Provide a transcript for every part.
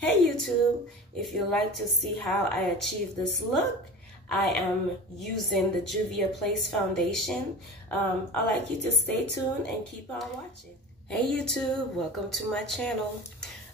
Hey YouTube, if you'd like to see how I achieve this look, I am using the Juvia Place Foundation. I'd like you to stay tuned and keep on watching. Hey YouTube, welcome to my channel.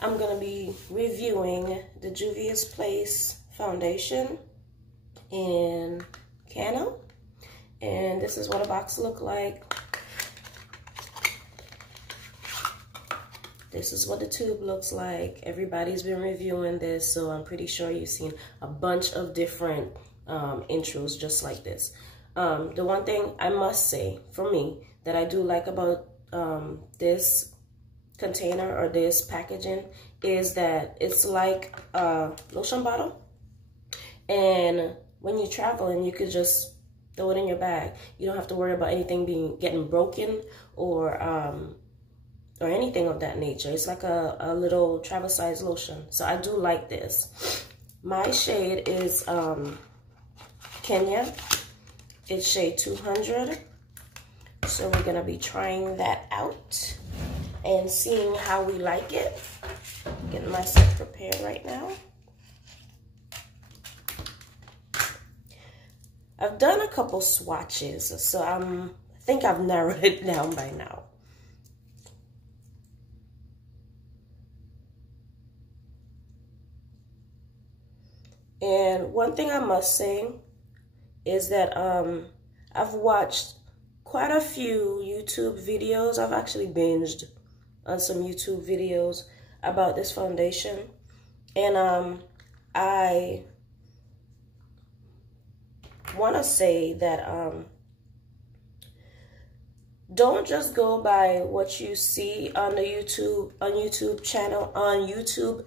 I'm going to be reviewing the Juvia's Place Foundation in Cano. And this is what a box looks like. This is what the tube looks like. Everybody's been reviewing this, so I'm pretty sure you've seen a bunch of different intros just like this. The one thing I must say, for me, that I do like about this container or this packaging is that it's like a lotion bottle. And when you travel, and you could just throw it in your bag. You don't have to worry about anything getting broken or anything of that nature. It's like a little travel size lotion. So I do like this. My shade is Kenya. It's shade 200. So we're gonna be trying that out and seeing how we like it. Getting myself prepared right now. I've done a couple swatches, so I think I've narrowed it down by now. And one thing I must say is that I've watched quite a few YouTube videos. I've actually binged on some YouTube videos about this foundation. And I want to say that don't just go by what you see on the YouTube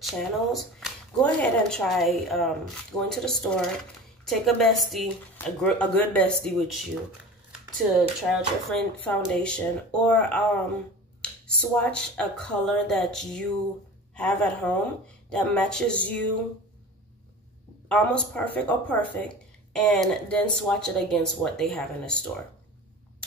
channels. Go ahead and try going to the store. Take a bestie, a good bestie with you to try out your foundation, or swatch a color that you have at home that matches you almost perfect or perfect, and then swatch it against what they have in the store.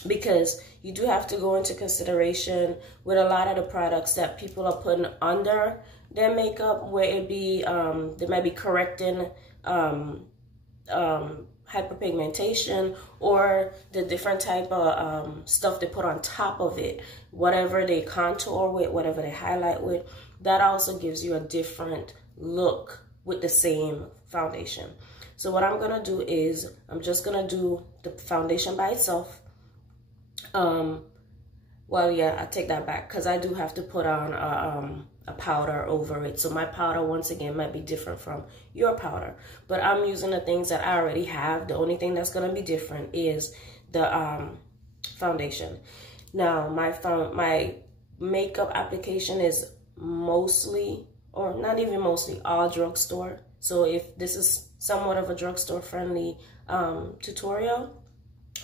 Because you do have to go into consideration with a lot of the products that people are putting under their makeup, where it be they might be correcting hyperpigmentation or the different type of stuff they put on top of it, whatever they contour with, whatever they highlight with. That also gives you a different look with the same foundation. So what I'm gonna do is I'm just gonna do the foundation by itself. Well, yeah, I take that back, because I do have to put on a powder over it. So my powder, once again, might be different from your powder. But I'm using the things that I already have. The only thing that's going to be different is the foundation. Now, my makeup application is mostly, or not even mostly, all drugstore. So if this is somewhat of a drugstore friendly tutorial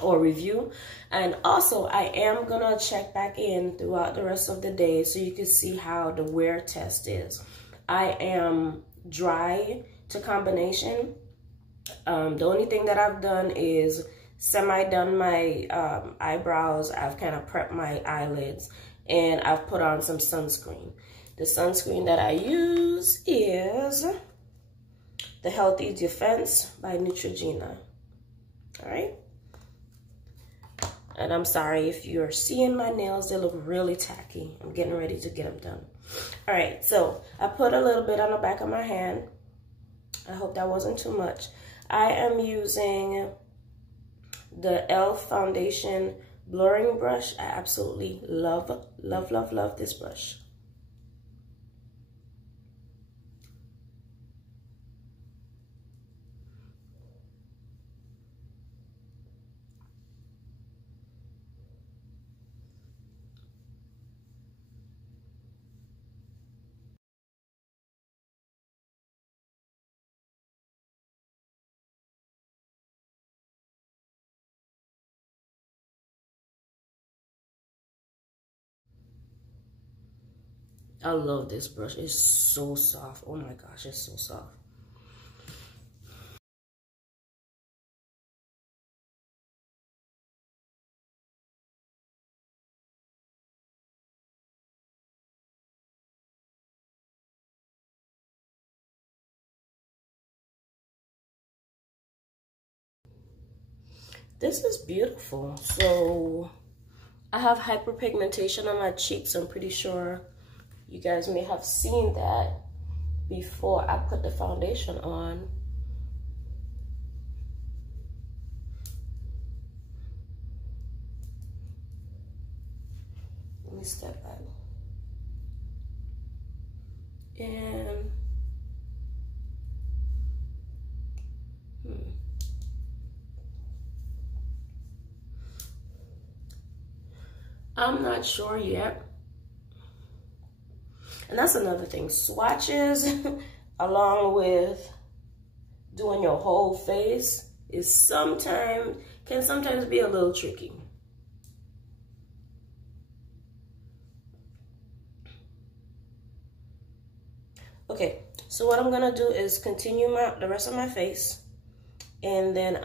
or review. And also I am gonna check back in throughout the rest of the day so you can see how the wear test is. I am dry to combination. The only thing that I've done is semi-done my eyebrows. I've kind of prepped my eyelids, and I've put on some sunscreen. The sunscreen that I use is the Healthy Defense by Neutrogena. All right. And I'm sorry if you're seeing my nails, they look really tacky. I'm getting ready to get them done. All right, so I put a little bit on the back of my hand. I hope that wasn't too much. I am using the e.l.f. Foundation Blurring Brush. I absolutely love, love, love, love this brush. I love this brush. It's so soft. Oh my gosh, it's so soft. this is beautiful. So I have hyperpigmentation on my cheeks. I'm pretty sure you guys may have seen that before I put the foundation on. Let me step back. And I'm not sure yet. And that's another thing. Swatches, along with doing your whole face, can sometimes be a little tricky. Okay, so what I'm gonna do is continue the rest of my face, and then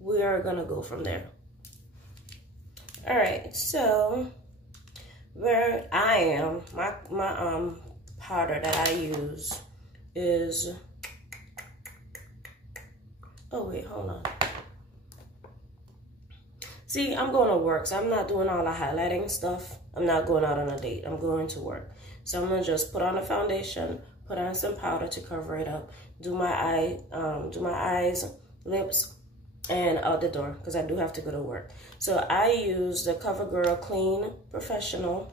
we are gonna go from there. All right, so where I am, my powder that I use is, oh wait, hold on. See, I'm going to work, so I'm not doing all the highlighting stuff. I'm not going out on a date. I'm going to work. So I'm gonna just put on a foundation, put on some powder to cover it up, do my eyes, lips, and out the door, because I do have to go to work. So I use the CoverGirl Clean Professional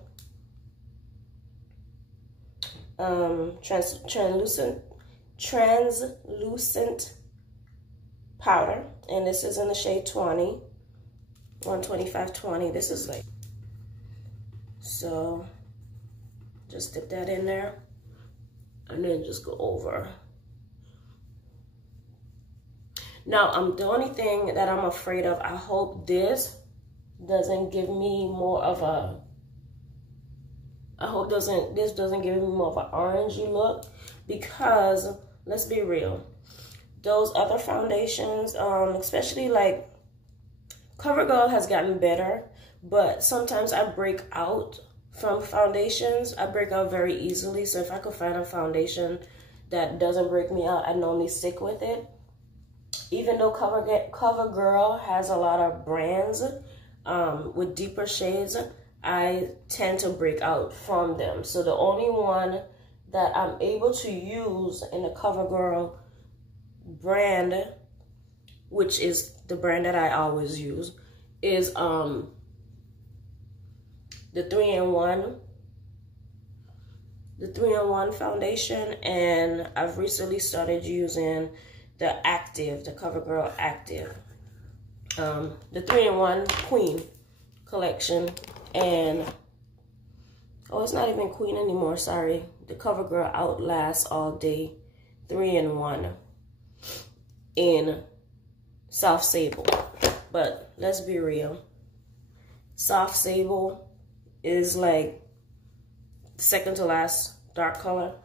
translucent powder, and this is in the shade 12520. This is like, so just dip that in there and then just go over. Now, the only thing that I'm afraid of, I hope this doesn't give me more of a, this doesn't give me more of an orangey look, because let's be real, those other foundations, especially like CoverGirl has gotten better, but sometimes I break out from foundations. I break out very easily, so if I could find a foundation that doesn't break me out, I normally stick with it. Even though CoverGirl has a lot of brands with deeper shades, I tend to break out from them. So the only one that I'm able to use in the CoverGirl brand, which is the brand that I always use, is the 3-in-1. The 3-in-1 foundation, and I've recently started using the CoverGirl Active, the 3-in-1 Queen collection, and oh, it's not even Queen anymore, sorry, the CoverGirl Outlast All Day 3-in-1 in Soft Sable. But let's be real, Soft Sable is like second to last dark color.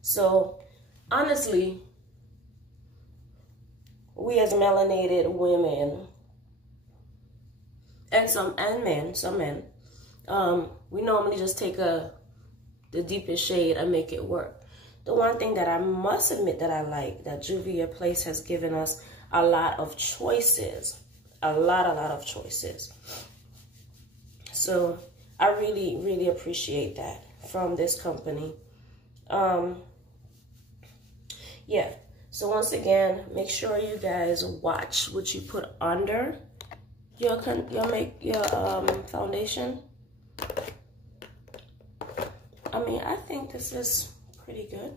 So honestly, we as melanated women, and some men, we normally just take the deepest shade and make it work. The one thing that I must admit that I like, that Juvia Place has given us a lot of choices, a lot of choices. So I really, really appreciate that from this company. Yeah. So once again, make sure you guys watch what you put under your foundation. I mean, I think this is pretty good.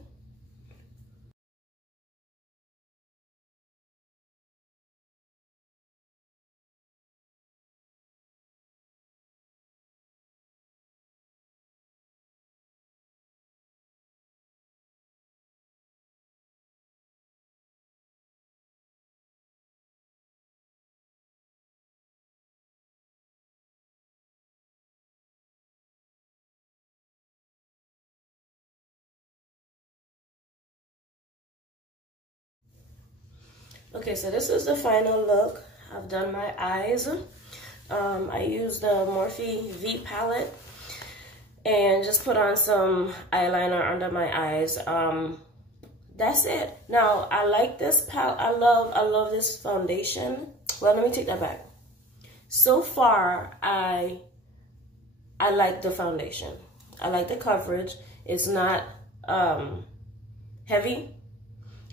Okay, so this is the final look. I've done my eyes. I used the Morphe V palette and just put on some eyeliner under my eyes. that's it. Now, I like this palette. I love this foundation. Well, let me take that back. So far, I like the foundation. I like the coverage. It's not heavy.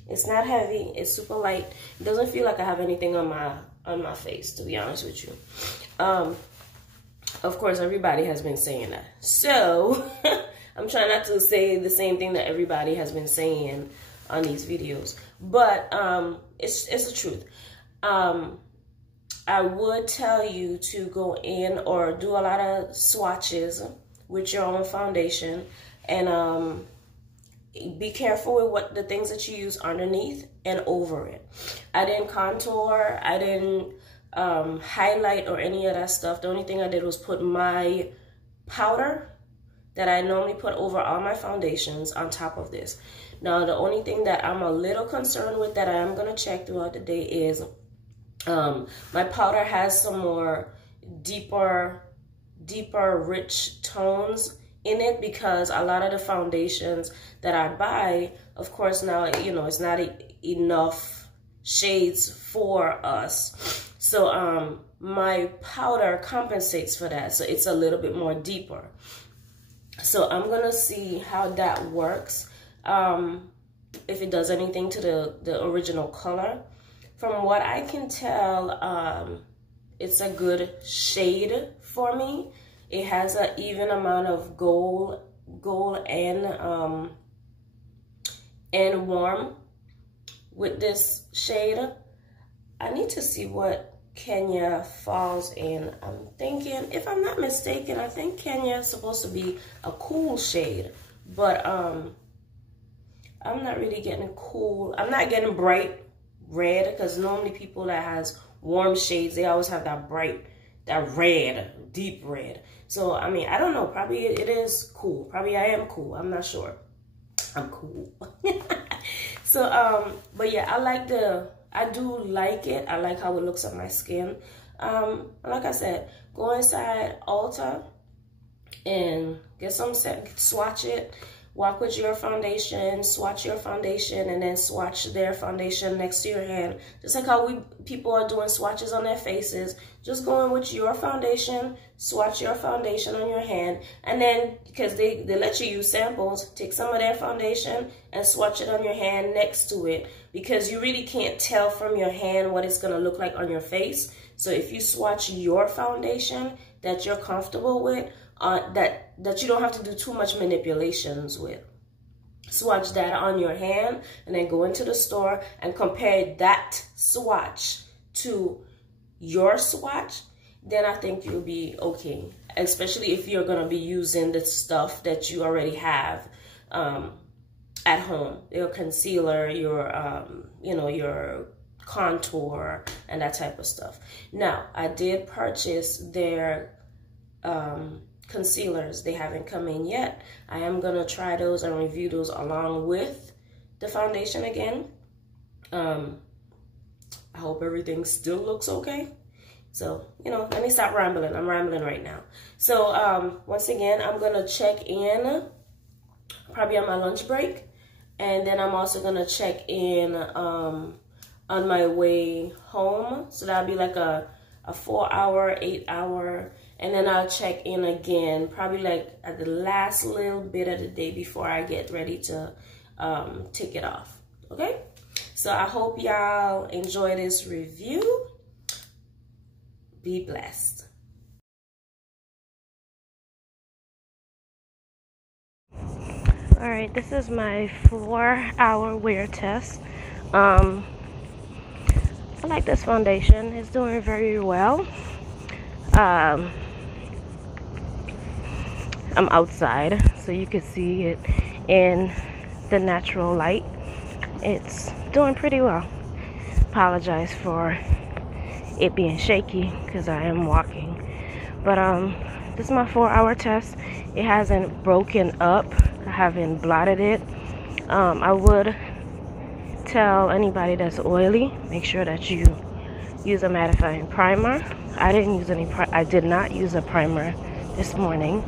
It's not heavy. It's super light. It doesn't feel like I have anything on my face, to be honest with you. Of course, everybody has been saying that. So, I'm trying not to say the same thing that everybody has been saying on these videos. But it's the truth. I would tell you to go in or do a lot of swatches with your own foundation, and be careful with what the things that you use underneath and over it. I didn't contour, I didn't highlight or any of that stuff. The only thing I did was put my powder that I normally put over all my foundations on top of this. Now, the only thing that I'm a little concerned with that I am going to check throughout the day is my powder has some more deeper rich tones in it, because a lot of the foundations that I buy, of course, now, you know, it's not enough shades for us. So my powder compensates for that. So it's a little bit more deeper. So I'm going to see how that works. If it does anything to the original color. From what I can tell, it's a good shade for me. It has an even amount of gold and warm with this shade. I need to see what Kenya falls in. I'm thinking, if I'm not mistaken, I think Kenya is supposed to be a cool shade, but I'm not really getting cool. I'm not getting bright red, because normally people that has warm shades, they always have that bright, that red, deep red. So, I mean, I don't know. Probably it is cool. Probably I am cool. I'm not sure. I'm cool. So, but yeah, I do like it. I like how it looks on my skin. Like I said, go inside Ulta and get some swatch it. Walk with your foundation, swatch your foundation, and then swatch their foundation next to your hand. Just like how people are doing swatches on their faces. Just go in with your foundation, swatch your foundation on your hand, and then, because they let you use samples, take some of their foundation and swatch it on your hand next to it, because you really can't tell from your hand what it's going to look like on your face. So if you swatch your foundation that you're comfortable with, that you don't have to do too much manipulations with, swatch that on your hand, and then go into the store and compare that swatch to your swatch, then I think you'll be okay. Especially if you're going to be using the stuff that you already have at home, your concealer, your you know, your contour and that type of stuff. Now, I did purchase their concealers. They haven't come in yet. I am gonna try those and review those along with the foundation again. I hope everything still looks okay. So, you know, let me stop rambling. I'm rambling right now. So, once again, I'm gonna check in probably on my lunch break, and then I'm also gonna check in on my way home. So that'll be like a 4-hour, 8-hour, and then I'll check in again, probably like at the last little bit of the day before I get ready to take it off, okay? So I hope y'all enjoy this review. Be blessed. All right, this is my 4-hour wear test. I like this foundation. It's doing very well. I'm outside, so you can see it in the natural light. It's doing pretty well. Apologize for it being shaky because I am walking. But this is my 4-hour test. It hasn't broken up. I haven't blotted it. I would tell anybody that's oily, make sure that you use a mattifying primer. I did not use a primer this morning.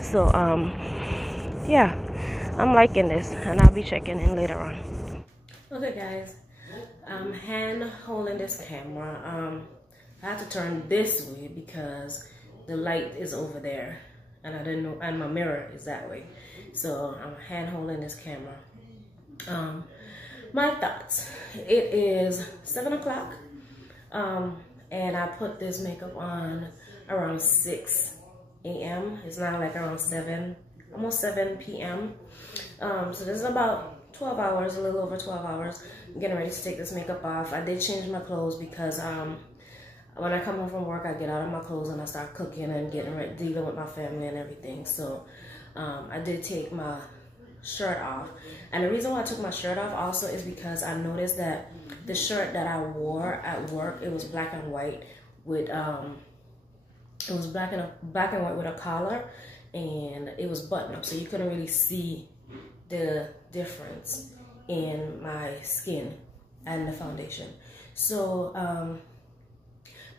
So yeah, I'm liking this, and I'll be checking in later on. Okay guys, I'm hand holding this camera. I have to turn this way because the light is over there, and I didn't know, and my mirror is that way. So I'm hand holding this camera. My thoughts. It is 7 o'clock, and I put this makeup on around 6 a.m. It's now like around 7, almost 7 p.m. So this is about 12 hours, a little over 12 hours. I'm getting ready to take this makeup off. I did change my clothes because when I come home from work, I get out of my clothes and I start cooking and getting ready, dealing with my family and everything. So I did take my shirt off. And the reason why I took my shirt off also is because I noticed that the shirt that I wore at work, it was black and white with it was black and white with a collar, and it was buttoned up, so you couldn't really see the difference in my skin and the foundation. So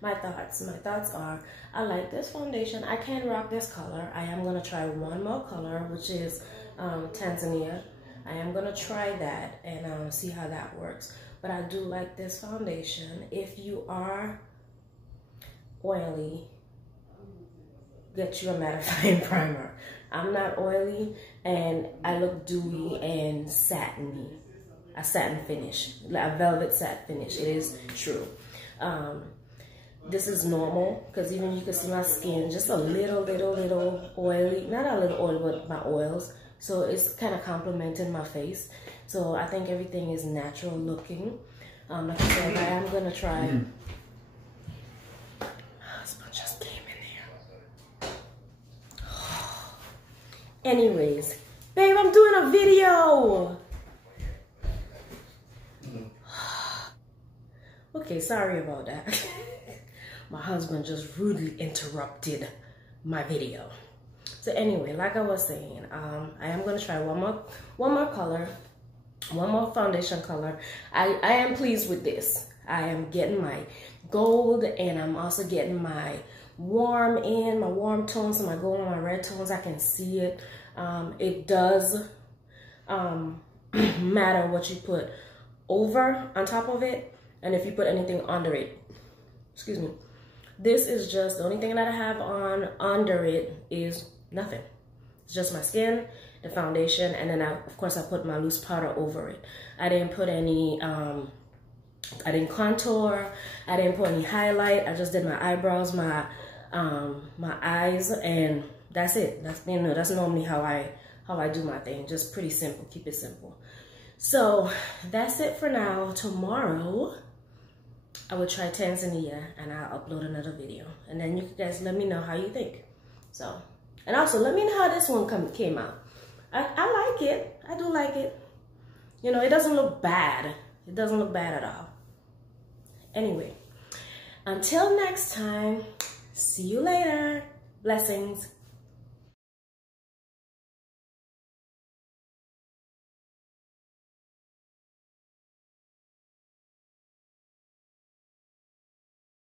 my thoughts are, I like this foundation. I can rock this color. I am gonna try one more color, which is Tanzania. I am gonna try that and see how that works. But I do like this foundation. If you are oily, get you a mattifying primer. I'm not oily, and I look dewy and satiny. A satin finish, like a velvet satin finish. It is true. This is normal, because even you can see my skin just a little oily. Not a little oily, but my oils. So it's kind of complementing my face. So I think everything is natural looking. Like I said, I am gonna try. My husband just came in here. Anyways, babe, I'm doing a video. Okay, sorry about that. My husband just rudely interrupted my video. So anyway, like I was saying, I am gonna try one more color, one more foundation color. I am pleased with this. I am getting my gold, and I'm also getting my warm tones, so my gold and my red tones. I can see it. It does matter what you put over on top of it, and if you put anything under it. Excuse me. This is just the only thing that I have on under it is nothing. It's just my skin, the foundation, and then of course I put my loose powder over it. I didn't put any I didn't contour, I didn't put any highlight. I just did my eyebrows, my eyes, and that's it. That's, you know, that's normally how I do my thing. Just pretty simple, keep it simple. So that's it for now. Tomorrow I will try Tanzania, and I'll upload another video, and then you guys let me know how you think. So, and also let me know how this one came out. I like it. I do like it. You know, it doesn't look bad. It doesn't look bad at all. Anyway, until next time, see you later. Blessings.